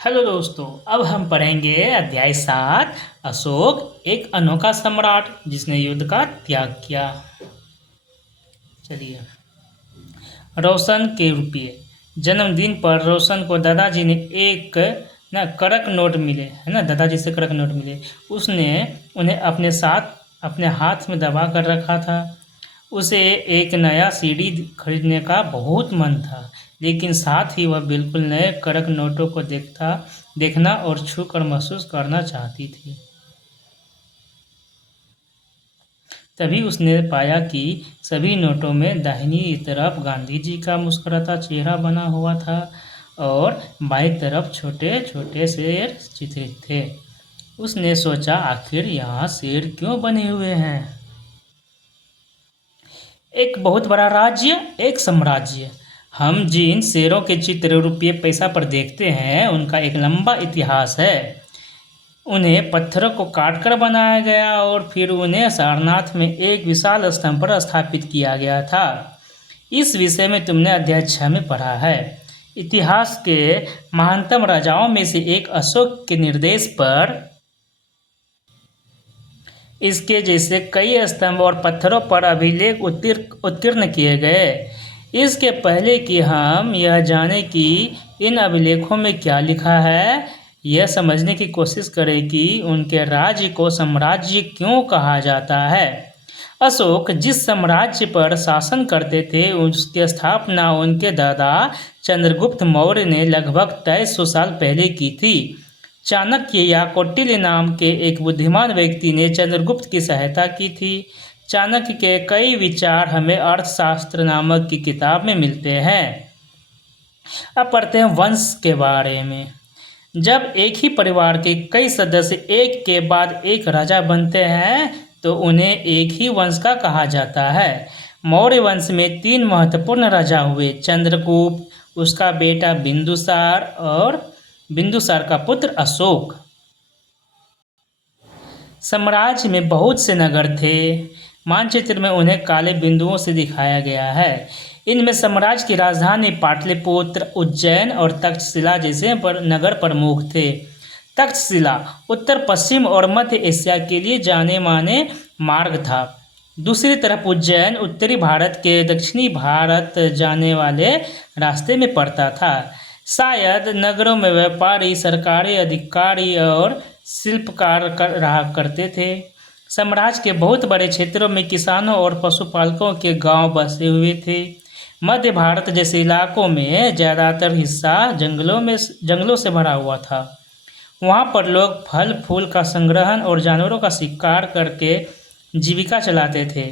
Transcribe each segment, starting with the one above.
Hello दोस्तों, अब हम पढ़ेंगे अध्याय 7 अशोक एक अनोखा सम्राट जिसने युद्ध का त्याग किया। चलिए। रोशन के रुपये। जन्मदिन पर रोशन को दादाजी ने एक कड़क नोट मिले, है ना, दादाजी से कड़क नोट मिले। उसने उन्हें अपने साथ अपने हाथ में दबा कर रखा था। उसे एक नया सीडी खरीदने का बहुत मन था, लेकिन साथ ही वह बिल्कुल नए कड़क नोटों को देखना और छू कर महसूस करना चाहती थी। तभी उसने पाया कि सभी नोटों में दाहिनी तरफ गांधी जी का मुस्कुराता चेहरा बना हुआ था और बाईं तरफ छोटे छोटे शेर चित्रित थे। उसने सोचा, आखिर यहाँ शेर क्यों बने हुए हैं? एक बहुत बड़ा राज्य, एक साम्राज्य। हम जिन शेरों के चित्र रुपये पैसा पर देखते हैं, उनका एक लंबा इतिहास है। उन्हें पत्थरों को काटकर बनाया गया और फिर उन्हें सारनाथ में एक विशाल स्तंभ पर स्थापित किया गया था। इस विषय में तुमने अध्याय 6 में पढ़ा है। इतिहास के महानतम राजाओं में से एक अशोक के निर्देश पर इसके जैसे कई स्तंभ और पत्थरों पर अभिलेख उत्कीर्ण किए गए। इसके पहले कि हम यह जानें कि इन अभिलेखों में क्या लिखा है, यह समझने की कोशिश करें कि उनके राज्य को साम्राज्य क्यों कहा जाता है। अशोक जिस साम्राज्य पर शासन करते थे, उसकी स्थापना उनके दादा चंद्रगुप्त मौर्य ने लगभग 2300 साल पहले की थी। चाणक्य या कौटिल्य नाम के एक बुद्धिमान व्यक्ति ने चंद्रगुप्त की सहायता की थी। चाणक्य के कई विचार हमें अर्थशास्त्र नामक की किताब में मिलते हैं। अब पढ़ते हैं वंश के बारे में। जब एक ही परिवार के कई सदस्य एक के बाद एक राजा बनते हैं, तो उन्हें एक ही वंश का कहा जाता है। मौर्य वंश में 3 महत्वपूर्ण राजा हुए, चंद्रगुप्त, उसका बेटा बिंदुसार और बिंदुसार का पुत्र अशोक। साम्राज्य में बहुत से नगर थे। मानचित्र में उन्हें काले बिंदुओं से दिखाया गया है। इनमें साम्राज्य की राजधानी पाटलिपुत्र, उज्जैन और तक्षशिला जैसे नगर प्रमुख थे। तक्षशिला उत्तर पश्चिम और मध्य एशिया के लिए जाने माने मार्ग था। दूसरी तरफ उज्जैन उत्तरी भारत के दक्षिणी भारत जाने वाले रास्ते में पड़ता था। शायद नगरों में व्यापारी, सरकारी अधिकारी और शिल्पकार रहा करते थे। साम्राज्य के बहुत बड़े क्षेत्रों में किसानों और पशुपालकों के गांव बसे हुए थे। मध्य भारत जैसे इलाकों में ज़्यादातर हिस्सा जंगलों से भरा हुआ था। वहां पर लोग फल फूल का संग्रहण और जानवरों का शिकार करके जीविका चलाते थे।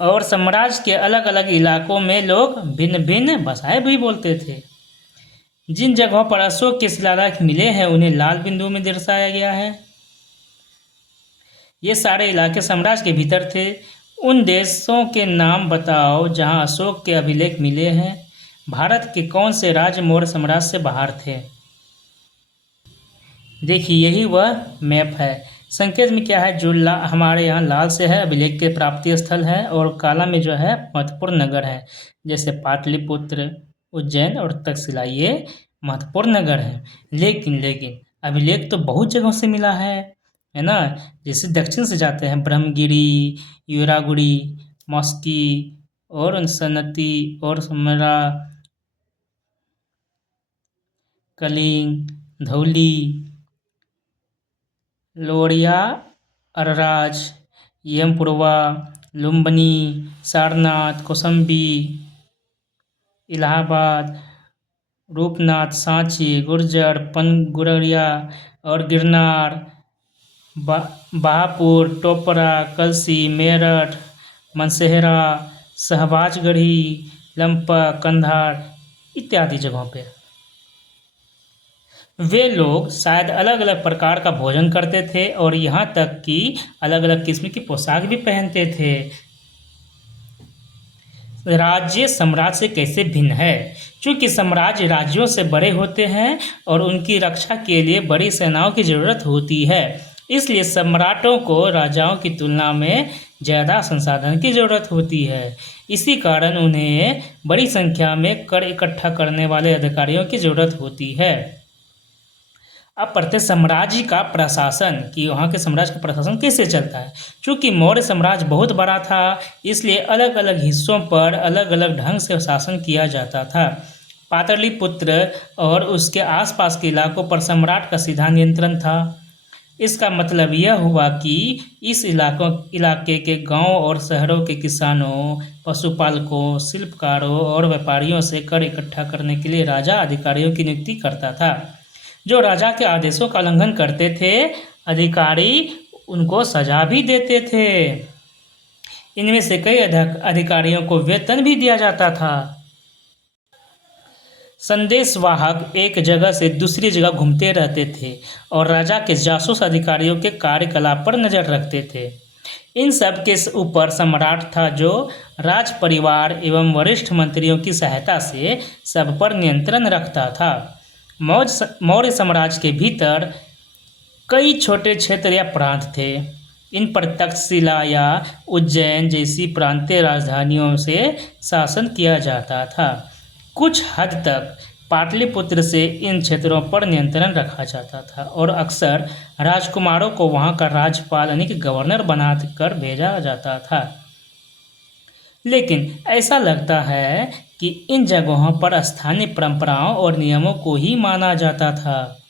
और साम्राज्य के अलग अलग इलाकों में लोग भिन्न भिन्न भाषाएं भी बोलते थे। जिन जगहों पर अशोक के शिलालेख मिले हैं, उन्हें लाल बिंदु में दर्शाया गया है। ये सारे इलाके साम्राज्य के भीतर थे। उन देशों के नाम बताओ जहां अशोक के अभिलेख मिले हैं। भारत के कौन से राज्य मौर्य साम्राज्य से बाहर थे? देखिए, यही वह मैप है। संकेत में क्या है? जो हमारे यहाँ लाल से है अभिलेख के प्राप्ति स्थल है, और काला में जो है महत्वपूर्ण नगर है, जैसे पाटलिपुत्र, उज्जैन और तक्षशिला, ये महत्वपूर्ण नगर हैं। लेकिन अभिलेख तो बहुत जगहों से मिला है ना। जैसे दक्षिण से जाते हैं, ब्रह्मगिरी, युरागुड़ी, मस्की और सनती और समरा, कलिंग, धौली, लोरिया, अरराज, यमपुरवा, लुम्बिनी, सारनाथ, कौशाम्बी, इलाहाबाद, रूपनाथ, सांची, गुर्जर, पनगुरिया और गिरनार, बहापुर, टोपरा, कलसी, मेरठ, मनसेहरा, शहबाजगढ़ी, लंपा, कंधार इत्यादि जगहों पे। वे लोग शायद अलग अलग प्रकार का भोजन करते थे और यहाँ तक कि अलग अलग किस्म की पोशाक भी पहनते थे। राज्य साम्राज्य से कैसे भिन्न है? क्योंकि साम्राज्य राज्यों से बड़े होते हैं और उनकी रक्षा के लिए बड़ी सेनाओं की जरूरत होती है। इसलिए सम्राटों को राजाओं की तुलना में ज़्यादा संसाधन की जरूरत होती है। इसी कारण उन्हें बड़ी संख्या में कर इकट्ठा करने वाले अधिकारियों की जरूरत होती है। अब पढ़ते साम्राज्य का प्रशासन कि वहाँ के साम्राज्य का प्रशासन कैसे चलता है। चूँकि मौर्य साम्राज्य बहुत बड़ा था, इसलिए अलग अलग हिस्सों पर अलग अलग ढंग से शासन किया जाता था। पाटलिपुत्र और उसके आसपास के इलाकों पर सम्राट का सीधा नियंत्रण था। इसका मतलब यह हुआ कि इस इलाके के गांव और शहरों के किसानों, पशुपालकों, शिल्पकारों और व्यापारियों से कर इकट्ठा करने के लिए राजा अधिकारियों की नियुक्ति करता था। जो राजा के आदेशों का उल्लंघन करते थे, अधिकारी उनको सजा भी देते थे। इनमें से कई अधिकारियों को वेतन भी दिया जाता था। संदेशवाहक एक जगह से दूसरी जगह घूमते रहते थे और राजा के जासूस अधिकारियों के कार्यकलाप पर नजर रखते थे। इन सब के ऊपर सम्राट था, जो राज परिवार एवं वरिष्ठ मंत्रियों की सहायता से सब पर नियंत्रण रखता था। मौर्य साम्राज्य के भीतर कई छोटे क्षेत्र या प्रांत थे। इन पर तक्षशिला या उज्जैन जैसी प्रांतीय राजधानियों से शासन किया जाता था। कुछ हद तक पाटलिपुत्र से इन क्षेत्रों पर नियंत्रण रखा जाता था और अक्सर राजकुमारों को वहां का राज्यपाल यानी कि गवर्नर बनाकर भेजा जाता था। लेकिन ऐसा लगता है कि इन जगहों पर स्थानीय परंपराओं और नियमों को ही माना जाता था।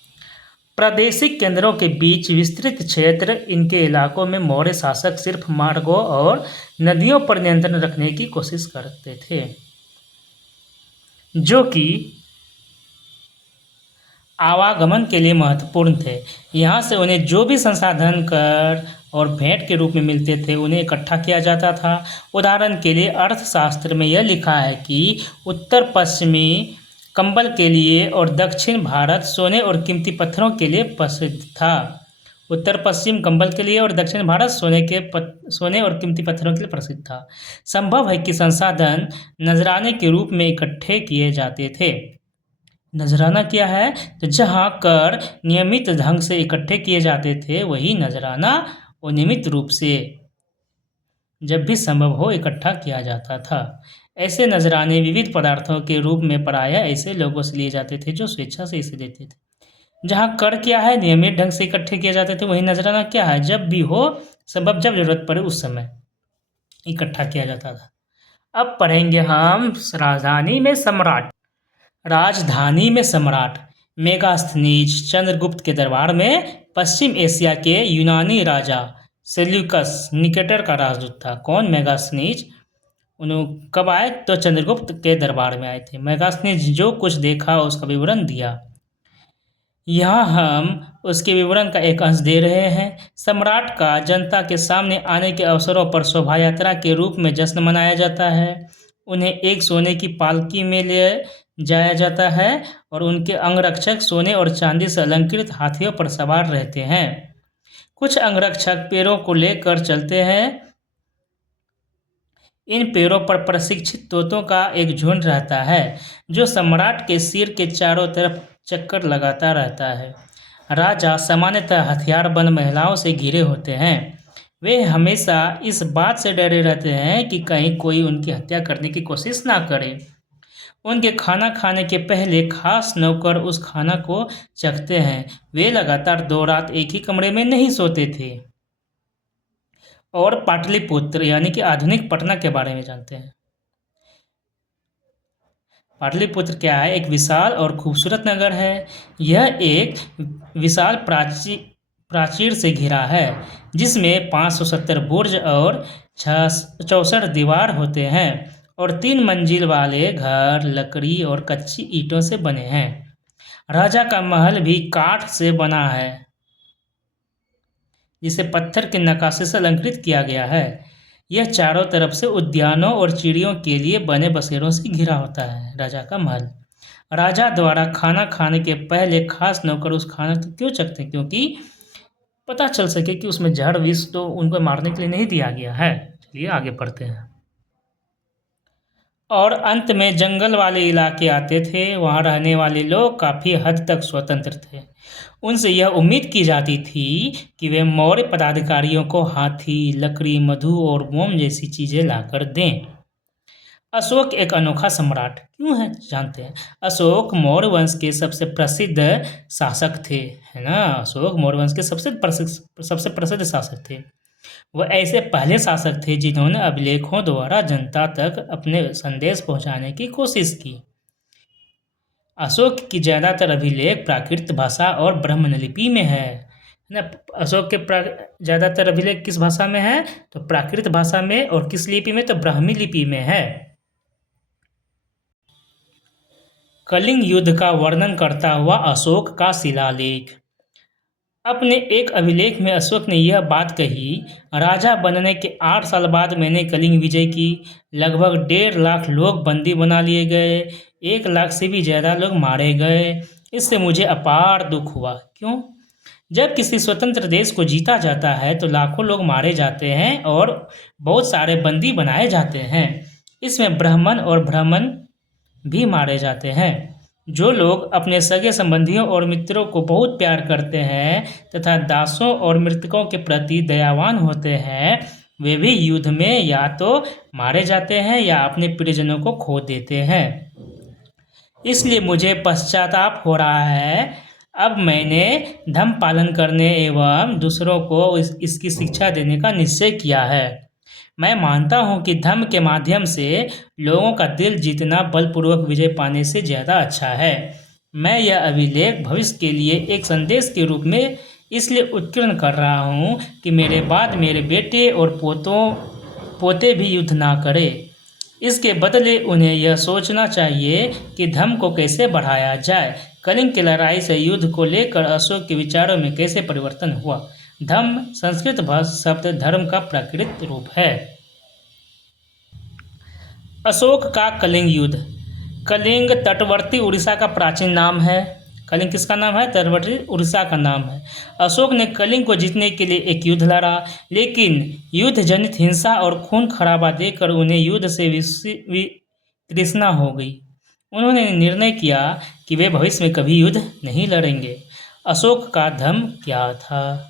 प्रादेशिक केंद्रों के बीच विस्तृत क्षेत्र, इनके इलाकों में मौर्य शासक सिर्फ मार्गों और नदियों पर नियंत्रण रखने की कोशिश करते थे, जो कि आवागमन के लिए महत्वपूर्ण थे। यहाँ से उन्हें जो भी संसाधन, कर और भेंट के रूप में मिलते थे, उन्हें इकट्ठा किया जाता था। उदाहरण के लिए अर्थशास्त्र में यह लिखा है कि उत्तर पश्चिमी कंबल के लिए और दक्षिण भारत सोने और कीमती पत्थरों के लिए प्रसिद्ध था। उत्तर पश्चिम कंबल के लिए और दक्षिण भारत सोने और कीमती पत्थरों के लिए प्रसिद्ध था। संभव है कि संसाधन नजराने के रूप में इकट्ठे किए जाते थे। नजराना क्या है? तो जहाँ कर नियमित ढंग से इकट्ठे किए जाते थे, वही नजराना अनियमित रूप से जब भी संभव हो इकट्ठा किया जाता था। ऐसे नजराने विविध पदार्थों के रूप में प्रायः ऐसे लोगों से लिए जाते थे जो स्वेच्छा से इसे देते थे। जहाँ कर क्या है, नियमित ढंग से इकट्ठे किए जाते थे, वही नजराना क्या है, जब भी हो संभव, जब जरूरत पड़े उस समय इकट्ठा किया जाता था। अब पढ़ेंगे हम राजधानी में सम्राट। मेगास्थनीज चंद्रगुप्त के दरबार में पश्चिम एशिया के यूनानी राजा सेल्यूकस निकेटर का राजदूत था। कौन? मेगास्थनीज। उन्होंने कब आए? तो चंद्रगुप्त के दरबार में आए थे। मेगास्थनीज जो कुछ देखा उसका विवरण दिया। यहाँ हम उसके विवरण का एक अंश दे रहे हैं। सम्राट का जनता के सामने आने के अवसरों पर शोभा यात्रा के रूप में जश्न मनाया जाता है। उन्हें एक सोने की पालकी में ले जाया जाता है और उनके अंगरक्षक सोने और चांदी से अलंकृत हाथियों पर सवार रहते हैं। कुछ अंगरक्षक पैरों को लेकर चलते हैं। इन पैरों पर प्रशिक्षित तोतों का एक झुंड रहता है, जो सम्राट के सिर के चारों तरफ चक्कर लगाता रहता है। राजा सामान्यतः हथियारबंद महिलाओं से घिरे होते हैं। वे हमेशा इस बात से डरे रहते हैं कि कहीं कोई उनकी हत्या करने की कोशिश ना करे। उनके खाना खाने के पहले खास नौकर उस खाना को चखते हैं। वे लगातार 2 रात एक ही कमरे में नहीं सोते थे। और पाटलिपुत्र यानी कि आधुनिक पटना के बारे में जानते हैं। पाटलिपुत्र क्या है? एक विशाल और खूबसूरत नगर है। यह एक विशाल प्राचीर से घिरा है, जिसमें 570 बुर्ज और 64 दीवार होते हैं और 3 मंजिल वाले घर लकड़ी और कच्ची ईंटों से बने हैं। राजा का महल भी काठ से बना है, जिसे पत्थर के नक्काशी से अलंकृत किया गया है। यह चारों तरफ से उद्यानों और चिड़ियों के लिए बने बसेरों से घिरा होता है। राजा का महल। राजा द्वारा खाना खाने के पहले खास नौकर उस खाना को क्यों चखते हैं? क्योंकि पता चल सके कि उसमें जहर विष तो उनको मारने के लिए नहीं दिया गया है। चलिए आगे पढ़ते हैं। और अंत में जंगल वाले इलाके आते थे। वहाँ रहने वाले लोग काफ़ी हद तक स्वतंत्र थे। उनसे यह उम्मीद की जाती थी कि वे मौर्य पदाधिकारियों को हाथी, लकड़ी, मधु और मोम जैसी चीज़ें लाकर दें। अशोक एक अनोखा सम्राट क्यों है जानते हैं। अशोक मौर्य वंश के सबसे प्रसिद्ध शासक थे, है ना। अशोक मौर्य वंश के सबसे प्रसिद्ध शासक थे। वह ऐसे पहले शासक थे जिन्होंने अभिलेखों द्वारा जनता तक अपने संदेश पहुंचाने की कोशिश की। अशोक की ज़्यादातर अभिलेख प्राकृत भाषा और ब्राह्मण लिपि में है ना। अशोक के ज़्यादातर अभिलेख किस भाषा में है, तो प्राकृत भाषा में, और किस लिपि में, तो ब्राह्मी लिपि में है। कलिंग युद्ध का वर्णन करता हुआ अशोक का शिलालेख। अपने एक अभिलेख में अशोक ने यह बात कही, राजा बनने के 8 साल बाद मैंने कलिंग विजय की। लगभग 1.5 लाख लोग बंदी बना लिए गए, 1 लाख से भी ज़्यादा लोग मारे गए। इससे मुझे अपार दुख हुआ। क्यों? जब किसी स्वतंत्र देश को जीता जाता है तो लाखों लोग मारे जाते हैं और बहुत सारे बंदी बनाए जाते हैं। इसमें ब्राह्मण भी मारे जाते हैं। जो लोग अपने सगे संबंधियों और मित्रों को बहुत प्यार करते हैं तथा दासों और मृतकों के प्रति दयावान होते हैं, वे भी युद्ध में या तो मारे जाते हैं या अपने प्रियजनों को खो देते हैं। इसलिए मुझे पश्चाताप हो रहा है। अब मैंने धर्म पालन करने एवं दूसरों को इसकी शिक्षा देने का निश्चय किया है। मैं मानता हूँ कि धर्म के माध्यम से लोगों का दिल जीतना बलपूर्वक विजय पाने से ज़्यादा अच्छा है। मैं यह अभिलेख भविष्य के लिए एक संदेश के रूप में इसलिए उत्कीर्ण कर रहा हूँ कि मेरे बाद मेरे बेटे और पोते भी युद्ध ना करें। इसके बदले उन्हें यह सोचना चाहिए कि धर्म को कैसे बढ़ाया जाए। कलिंग की लड़ाई से युद्ध को लेकर अशोक के विचारों में कैसे परिवर्तन हुआ। धम्म संस्कृत शब्द धर्म का प्राकृत रूप है। अशोक का कलिंग युद्ध। कलिंग तटवर्ती उड़ीसा का प्राचीन नाम है। कलिंग किसका नाम है? तटवर्ती उड़ीसा का नाम है। अशोक ने कलिंग को जीतने के लिए एक युद्ध लड़ा, लेकिन युद्ध जनित हिंसा और खून खराबा देखकर उन्हें युद्ध से तृष्णा हो गई। उन्होंने निर्णय किया कि वे भविष्य में कभी युद्ध नहीं लड़ेंगे। अशोक का धर्म क्या था?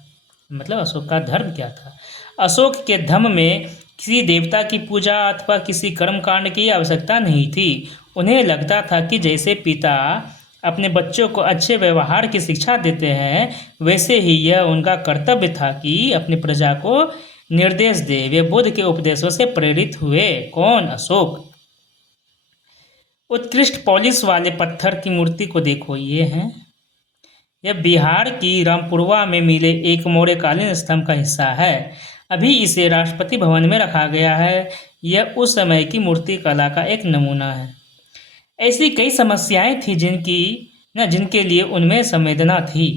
अशोक का धर्म क्या था? अशोक के धर्म में किसी देवता की पूजा अथवा किसी कर्मकांड की आवश्यकता नहीं थी। उन्हें लगता था कि जैसे पिता अपने बच्चों को अच्छे व्यवहार की शिक्षा देते हैं, वैसे ही यह उनका कर्तव्य था कि अपनी प्रजा को निर्देश दे। वे बुद्ध के उपदेशों से प्रेरित हुए। कौन? अशोक। उत्कृष्ट पॉलिश वाले पत्थर की मूर्ति को देखो, ये है। यह बिहार की रामपुरवा में मिले एक मौर्यकालीन स्तंभ का हिस्सा है। अभी इसे राष्ट्रपति भवन में रखा गया है। यह उस समय की मूर्ति कला का एक नमूना है। ऐसी कई समस्याएं थी जिनके लिए उनमें संवेदना थी।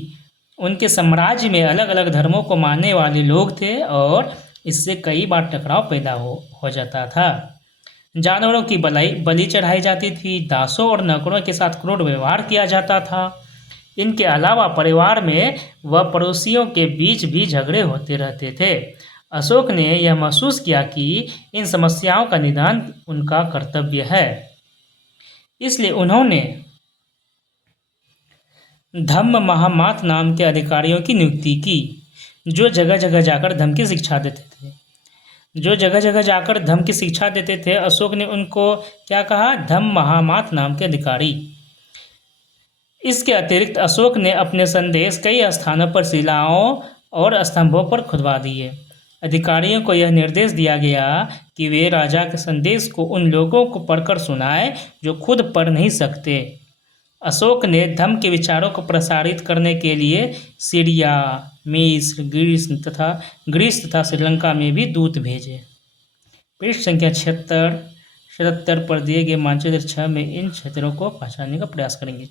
उनके साम्राज्य में अलग अलग धर्मों को मानने वाले लोग थे और इससे कई बार टकराव पैदा हो जाता था। जानवरों की बलि चढ़ाई जाती थी। दासों और नौकरों के साथ क्रूर व्यवहार किया जाता था। इनके अलावा परिवार में व पड़ोसियों के बीच भी झगड़े होते रहते थे। अशोक ने यह महसूस किया कि इन समस्याओं का निदान उनका कर्तव्य है। इसलिए उन्होंने धम्म महामात नाम के अधिकारियों की नियुक्ति की, जो जगह जगह जाकर धम्म की शिक्षा देते थे। अशोक ने उनको क्या कहा? धम्म महामात नाम के अधिकारी। इसके अतिरिक्त अशोक ने अपने संदेश कई स्थानों पर शिलाओं और स्तंभों पर खुदवा दिए। अधिकारियों को यह निर्देश दिया गया कि वे राजा के संदेश को उन लोगों को पढ़कर सुनाएं जो खुद पढ़ नहीं सकते। अशोक ने धम्म के विचारों को प्रसारित करने के लिए सीरिया, मिस्र, ग्रीस तथा श्रीलंका में भी दूत भेजे। पृष्ठ संख्या 77 पर दिए गए मानचित्र 6 में इन क्षेत्रों को पहचानने का प्रयास करेंगे।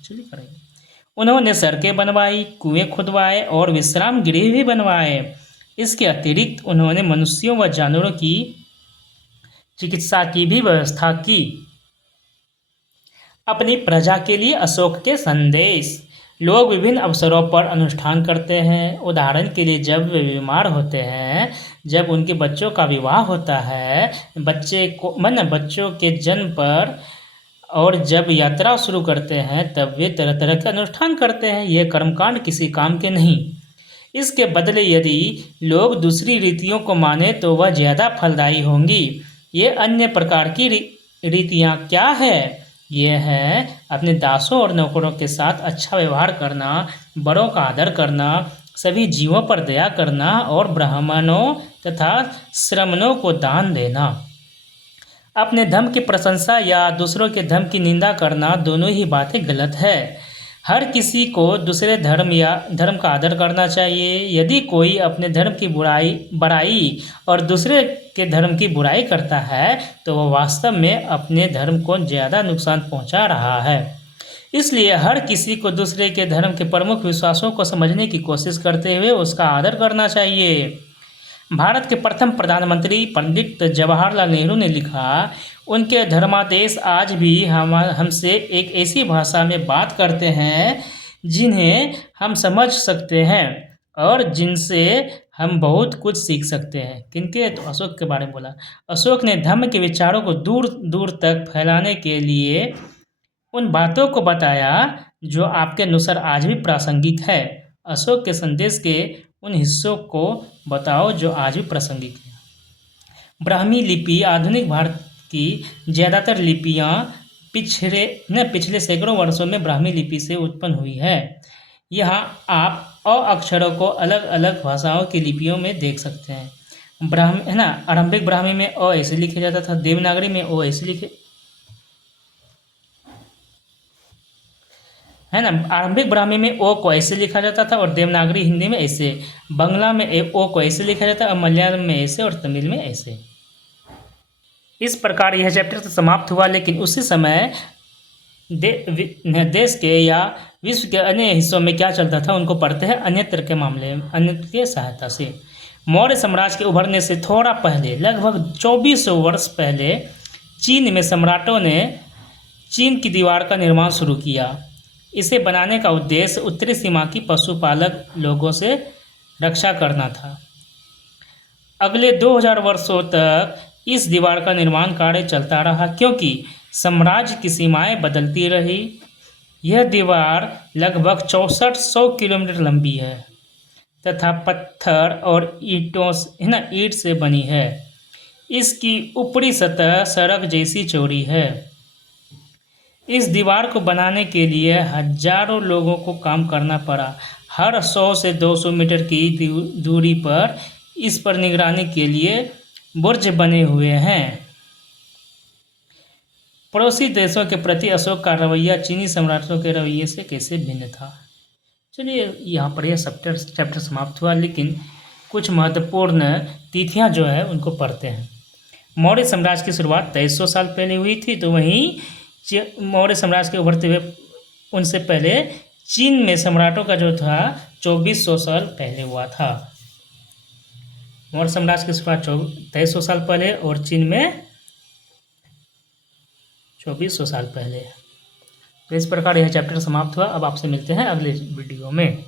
उन्होंने सड़कें बनवाई, कुएं खुदवाए और विश्राम गृह भी बनवाए। इसके अतिरिक्त उन्होंने मनुष्यों व जानवरों की चिकित्सा की भी व्यवस्था की। अपनी प्रजा के लिए अशोक के संदेश। लोग विभिन्न अवसरों पर अनुष्ठान करते हैं। उदाहरण के लिए जब वे बीमार होते हैं, जब उनके बच्चों का विवाह होता है, बच्चों के जन्म पर, और जब यात्रा शुरू करते हैं, तब वे तरह तरह के अनुष्ठान करते हैं। ये कर्मकांड किसी काम के नहीं। इसके बदले यदि लोग दूसरी रीतियों को माने तो वह ज़्यादा फलदायी होंगी। ये अन्य प्रकार की रीतियाँ क्या है? ये है अपने दासों और नौकरों के साथ अच्छा व्यवहार करना, बड़ों का आदर करना, सभी जीवों पर दया करना और ब्राह्मणों तथा श्रमणों को दान देना। अपने धर्म की प्रशंसा या दूसरों के धर्म की निंदा करना दोनों ही बातें गलत है। हर किसी को दूसरे धर्म का आदर करना चाहिए। यदि कोई अपने धर्म की बड़ाई और दूसरे के धर्म की बुराई करता है तो वह वास्तव में अपने धर्म को ज़्यादा नुकसान पहुंचा रहा है। इसलिए हर किसी को दूसरे के धर्म के प्रमुख विश्वासों को समझने की कोशिश करते हुए उसका आदर करना चाहिए। भारत के प्रथम प्रधानमंत्री पंडित जवाहरलाल नेहरू ने लिखा, उनके धर्मादेश आज भी हमसे एक ऐसी भाषा में बात करते हैं जिन्हें हम समझ सकते हैं और जिनसे हम बहुत कुछ सीख सकते हैं। किनके? तो अशोक के बारे में बोला। अशोक ने धर्म के विचारों को दूर दूर तक फैलाने के लिए उन बातों को बताया जो आपके अनुसार आज भी प्रासंगिक है। अशोक के संदेश के उन हिस्सों को बताओ जो आज भी प्रासंगिक है। ब्राह्मी लिपि आधुनिक भारत की ज़्यादातर लिपियाँ पिछले सैकड़ों वर्षों में ब्राह्मी लिपि से उत्पन्न हुई है। यहाँ आप अ अक्षरों को अलग अलग भाषाओं की लिपियों में देख सकते हैं। ब्राह्मी है ना, आरंभिक ब्राह्मी में अ ऐसे लिखा जाता था, देवनागरी में ओ ऐसे लिखे है ना। आरंभिक ब्राह्मी में ओ को ऐसे लिखा जाता था और देवनागरी हिंदी में ऐसे, बांग्ला में ओ को ऐसे लिखा जाता है और मलयालम में ऐसे और तमिल में ऐसे। इस प्रकार यह चैप्टर तो समाप्त हुआ, लेकिन उसी समय देश के या विश्व के अन्य हिस्सों में क्या चलता था उनको पढ़ते हैं अन्यत्र के मामले अन्यत्र की सहायता से। मौर्य साम्राज्य के उभरने से थोड़ा पहले, लगभग 2400 वर्ष पहले, चीन में सम्राटों ने चीन की दीवार का निर्माण शुरू किया। इसे बनाने का उद्देश्य उत्तरी सीमा की पशुपालक लोगों से रक्षा करना था। अगले 2000 वर्षों तक इस दीवार का निर्माण कार्य चलता रहा क्योंकि साम्राज्य की सीमाएं बदलती रही। यह दीवार लगभग 6400 किलोमीटर लंबी है तथा पत्थर और ईंट से बनी है। इसकी ऊपरी सतह सड़क जैसी चौड़ी है। इस दीवार को बनाने के लिए हजारों लोगों को काम करना पड़ा। हर 100 से 200 मीटर की दूरी पर इस पर निगरानी के लिए बुर्ज बने हुए हैं। पड़ोसी देशों के प्रति अशोक का रवैया चीनी सम्राटों के रवैये से कैसे भिन्न था? चलिए, यहाँ पर यह चैप्टर समाप्त हुआ, लेकिन कुछ महत्वपूर्ण तिथियाँ जो है उनको पढ़ते हैं। मौर्य साम्राज्य की शुरुआत 2300 साल पहले हुई थी, तो वहीं मौर्य साम्राज्य के उभरते हुए उनसे पहले चीन में सम्राटों का जो था 2400 साल पहले हुआ था। मौर्य साम्राज्य की शुरुआत 2300 साल पहले और चीन में 2400 साल पहले। तो इस प्रकार यह चैप्टर समाप्त हुआ। अब आपसे मिलते हैं अगले वीडियो में।